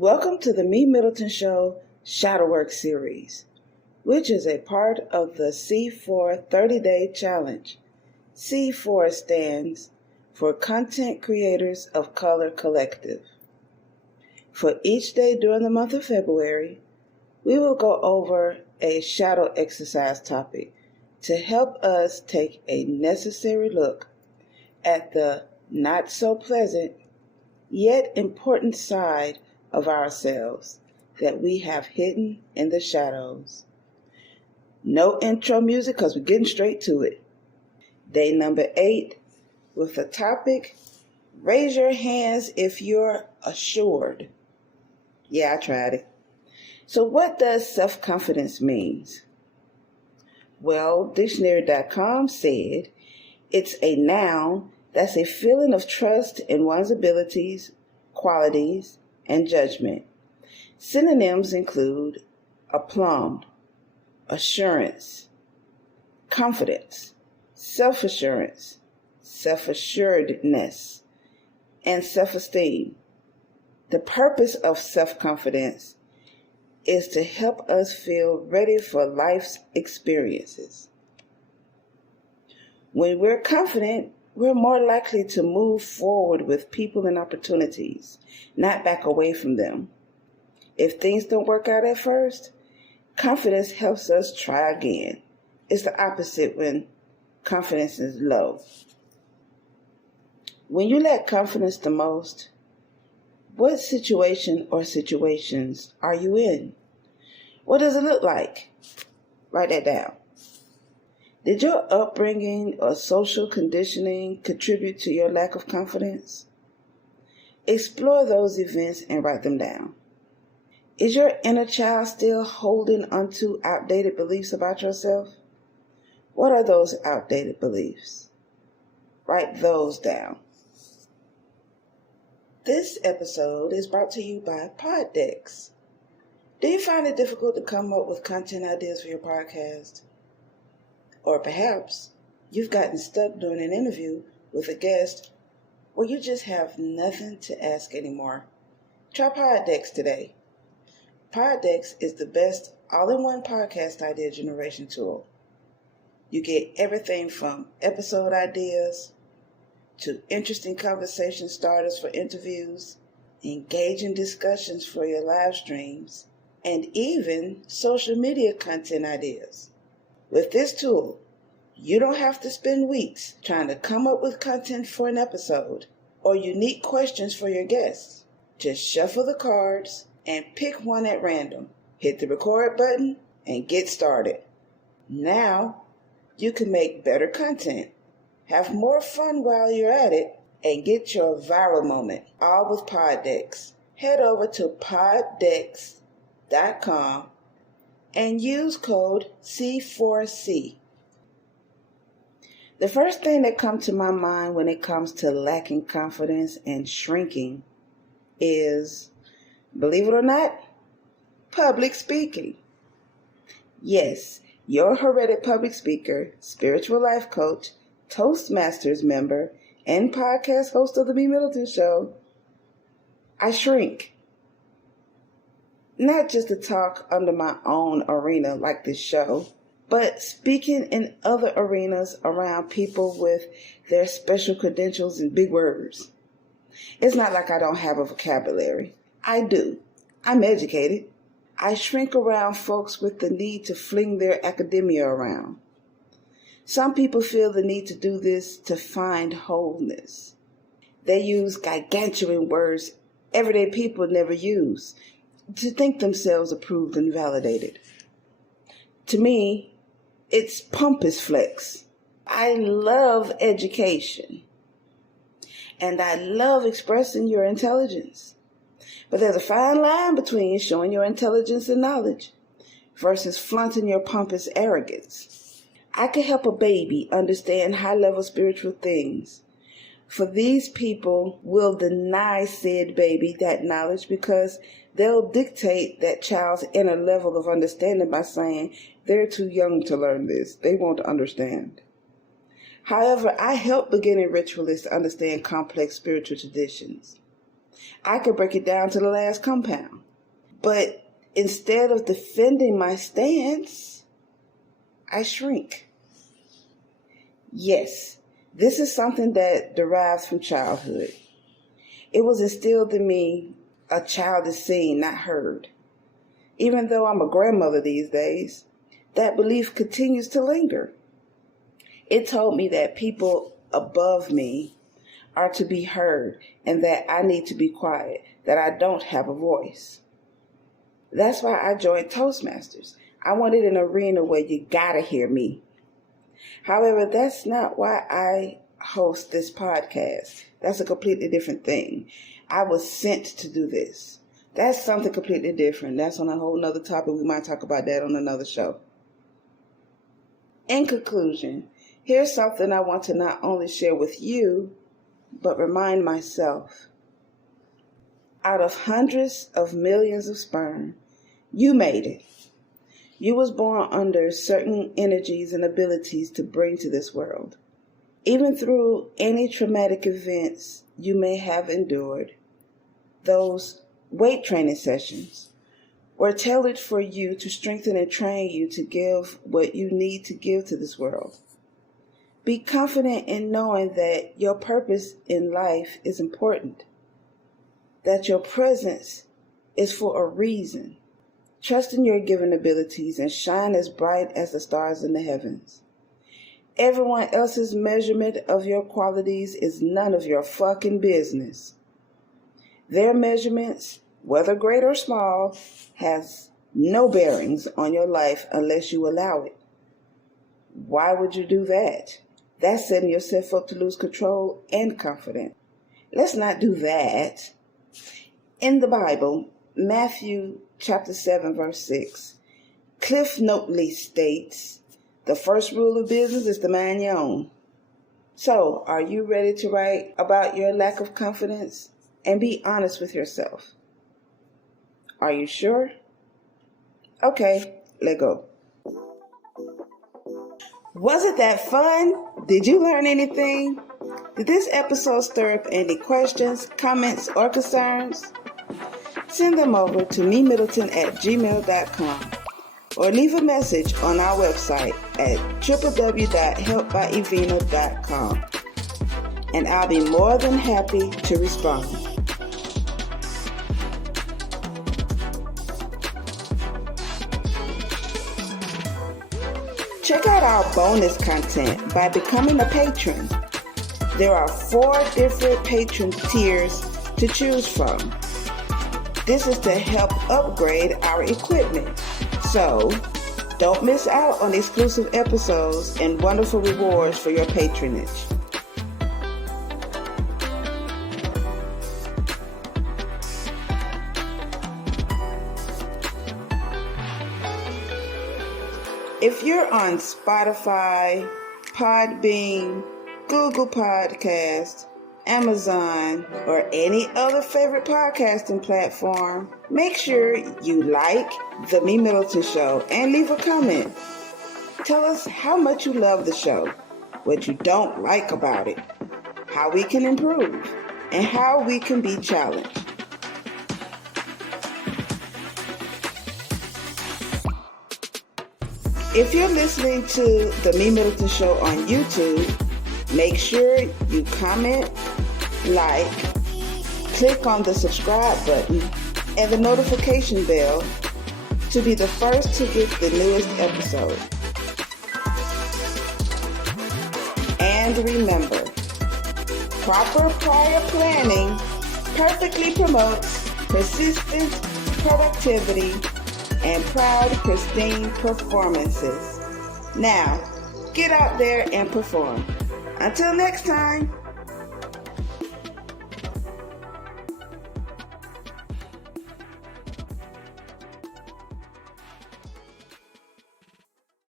Welcome to the MeMyddleton Show Shadowwork series, which is a part of the C4 30-Day Challenge. C4 stands for Content Creators of Color Collective. For each day during the month of February, we will go over a shadow exercise topic to help us take a necessary look at the not so pleasant yet important side of ourselves that we have hidden in the shadows. No intro music because we're getting straight to it. Day number 8 with the topic, raise your hands if you're assured. Yeah, I tried it. So what does self-confidence mean? Well, dictionary.com said it's a noun that's a feeling of trust in one's abilities, qualities, and judgment. Synonyms include aplomb, assurance, confidence, self-assurance, self-assuredness, and self-esteem. The purpose of self-confidence is to help us feel ready for life's experiences. When we're confident, we're more likely to move forward with people and opportunities, not back away from them. If things don't work out at first, confidence helps us try again. It's the opposite when confidence is low. When you lack confidence the most, what situation or situations are you in? What does it look like? Write that down. Did your upbringing or social conditioning contribute to your lack of confidence? Explore those events and write them down. Is your inner child still holding onto outdated beliefs about yourself? What are those outdated beliefs? Write those down. This episode is brought to you by Poddecks. Do you find it difficult to come up with content ideas for your podcast? Or perhaps you've gotten stuck during an interview with a guest or you just have nothing to ask anymore. Try Poddecks today. Poddecks is the best all-in-one podcast idea generation tool. You get everything from episode ideas to interesting conversation starters for interviews, engaging discussions for your live streams, and even social media content ideas. With this tool, you don't have to spend weeks trying to come up with content for an episode or unique questions for your guests. Just shuffle the cards and pick one at random. Hit the record button and get started. Now, you can make better content, have more fun while you're at it, and get your viral moment, all with Poddecks. Head over to poddecks.com and use code C4C. The first thing that comes to my mind when it comes to lacking confidence and shrinking is, believe it or not, public speaking. Yes, your hereditary public speaker, spiritual life coach, Toastmasters member, and podcast host of the MeMyddleton Show, I shrink. Not just to talk under my own arena like this show, but speaking in other arenas around people with their special credentials and big words. It's not like I don't have a vocabulary. I do. I'm educated. I shrink around folks with the need to fling their academia around. Some people feel the need to do this to find wholeness. They use gargantuan words everyday people never use, to think themselves approved and validated. To me, it's pompous flex. I love education, and I love expressing your intelligence. But there's a fine line between showing your intelligence and knowledge versus flaunting your pompous arrogance. I can help a baby understand high-level spiritual things. For these people will deny said baby that knowledge because they'll dictate that child's inner level of understanding by saying they're too young to learn this. They won't understand. However, I help beginning ritualists understand complex spiritual traditions. I could break it down to the last compound. But instead of defending my stance, I shrink. Yes, this is something that derives from childhood. It was instilled in me, a child is seen, not heard. Even though I'm a grandmother these days, that belief continues to linger. It told me that people above me are to be heard and that I need to be quiet, that I don't have a voice. That's why I joined Toastmasters. I wanted an arena where you gotta hear me. However, that's not why I host this podcast. That's a completely different thing. I was sent to do this. That's something completely different. That's on a whole nother topic. We might talk about that on another show. In conclusion, here's something I want to not only share with you, but remind myself. Out of hundreds of millions of sperm, you made it. You was born under certain energies and abilities to bring to this world. Even through any traumatic events you may have endured, those weight training sessions were tailored for you to strengthen and train you to give what you need to give to this world. Be confident in knowing that your purpose in life is important, that your presence is for a reason. Trust in your given abilities and shine as bright as the stars in the heavens. Everyone else's measurement of your qualities is none of your fucking business. Their measurements, whether great or small, has no bearings on your life unless you allow it. Why would you do that? That's setting yourself up to lose control and confidence. Let's not do that. In the Bible, Matthew chapter 7, verse 6, Cliff Notely states, the first rule of business is to mind your own. So, are you ready to write about your lack of confidence and be honest with yourself? Are you sure? Okay, let go. Was it that fun? Did you learn anything? Did this episode stir up any questions, comments, or concerns? Send them over to MeMyddleton@gmail.com or leave a message on our website at www.helpbyevina.com, and I'll be more than happy to respond. Check out our bonus content by becoming a patron. There are 4 different patron tiers to choose from. This is to help upgrade our equipment. So, don't miss out on exclusive episodes and wonderful rewards for your patronage. If you're on Spotify, Podbean, Google Podcasts, Amazon, or any other favorite podcasting platform, make sure you like The MeMyddleton Show and leave a comment. Tell us how much you love the show, what you don't like about it, how we can improve, and how we can be challenged. If you're listening to The MeMyddleton Show on YouTube, make sure you comment, like, click on the subscribe button and the notification bell to be the first to get the newest episode. And remember, proper prior planning perfectly promotes persistent productivity and proud, pristine performances. Now, get out there and perform. Until next time.